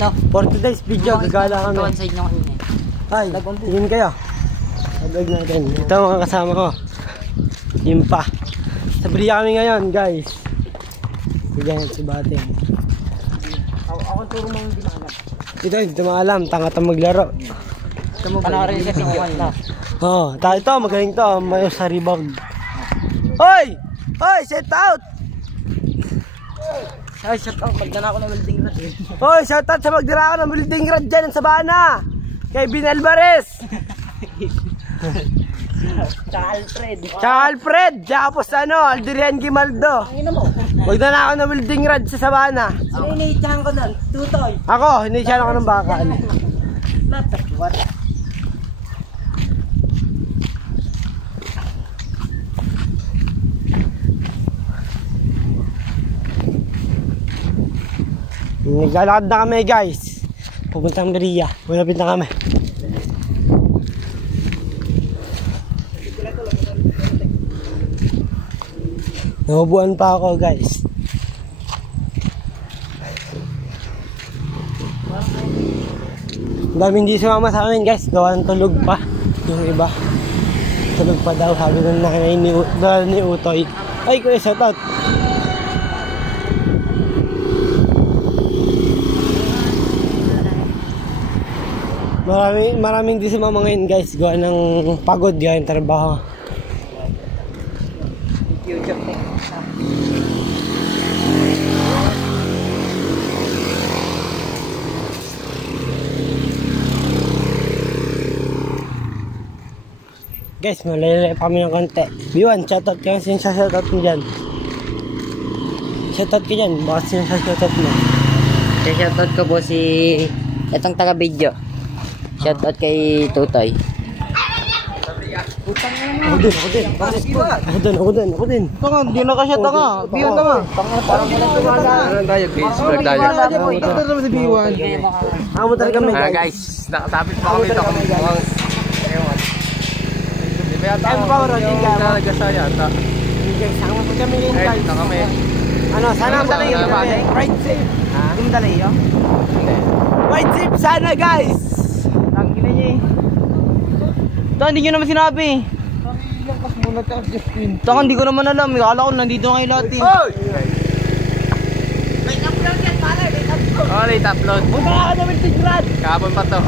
no? For today's video, gagala kami. One side nyo kanina. Ay, tingin kayo. Vlog natin. Ito ang mga kasama ko. Yung pa. Sabri kami ngayon, guys. Bigyan si Bating. Ako turo mo hindi maalam. Ito, hindi maalam. Tanga-tang maglaro. Panoorin sa video. Oo, ito, magaling to. May sa rebound. Hoy! Hoy, set out! Ay, shout out. Magdala ako ng welding rod. Hoy, shout out sa magdala ako ng building rod dyan sa Sabana. Kay Bin Alvarez. Tsaka Alfred. Tsaka Alfred. Tsaka po sa Alderian Gimaldo. Magdala ako ng building rod sa Sabana. Sino iniitsahan ko nun? Tutoy. Ako, iniitsahan ako ng baka. What? Naglalakad na kami, guys. Pupuntang Maria. Malapit na kami. Nahubuan pa ako, guys. Dami hindi sumama sa amin, guys. Gawa ng tulog pa. Yung iba. Tulog pa daw. Sabi ng nanay ni Utoy. Ay, kuya, shout out. Maraming di sumama ngayon, guys. Gawa ng pagod yung trabaho. Guys, malalay pa kami ng konti. B1, shoutout ka. Sino sa shoutout mo dyan? Shoutout ka dyan. Baka sino sa shoutout mo? Shoutout ko po si itong taga-video. Shoutout kay Tutoy. Ako din. Tanga, hindi na ka-shout nga. B1 tanga. Parang walang tumala. Ano tayo, guys? Vlog tayo. Ito naman si B1. Ako talaga kami, guys. Guys, nakatapit pa kami ito. Di ba yata ako? Yung nalagasaya ata. Guys, sama po kami ngayon, guys. Ito kami. Ano, sana madali yung ride safe. Gumdalay yun? Ride safe sana, guys. Tangin na niya eh. Ito, hindi nyo naman sinabi. Ito, hindi ko naman alam. Akala ko nandito na kayo lahat eh. Oh, late upload. Punta ka namin tigran. Kahapon pa to.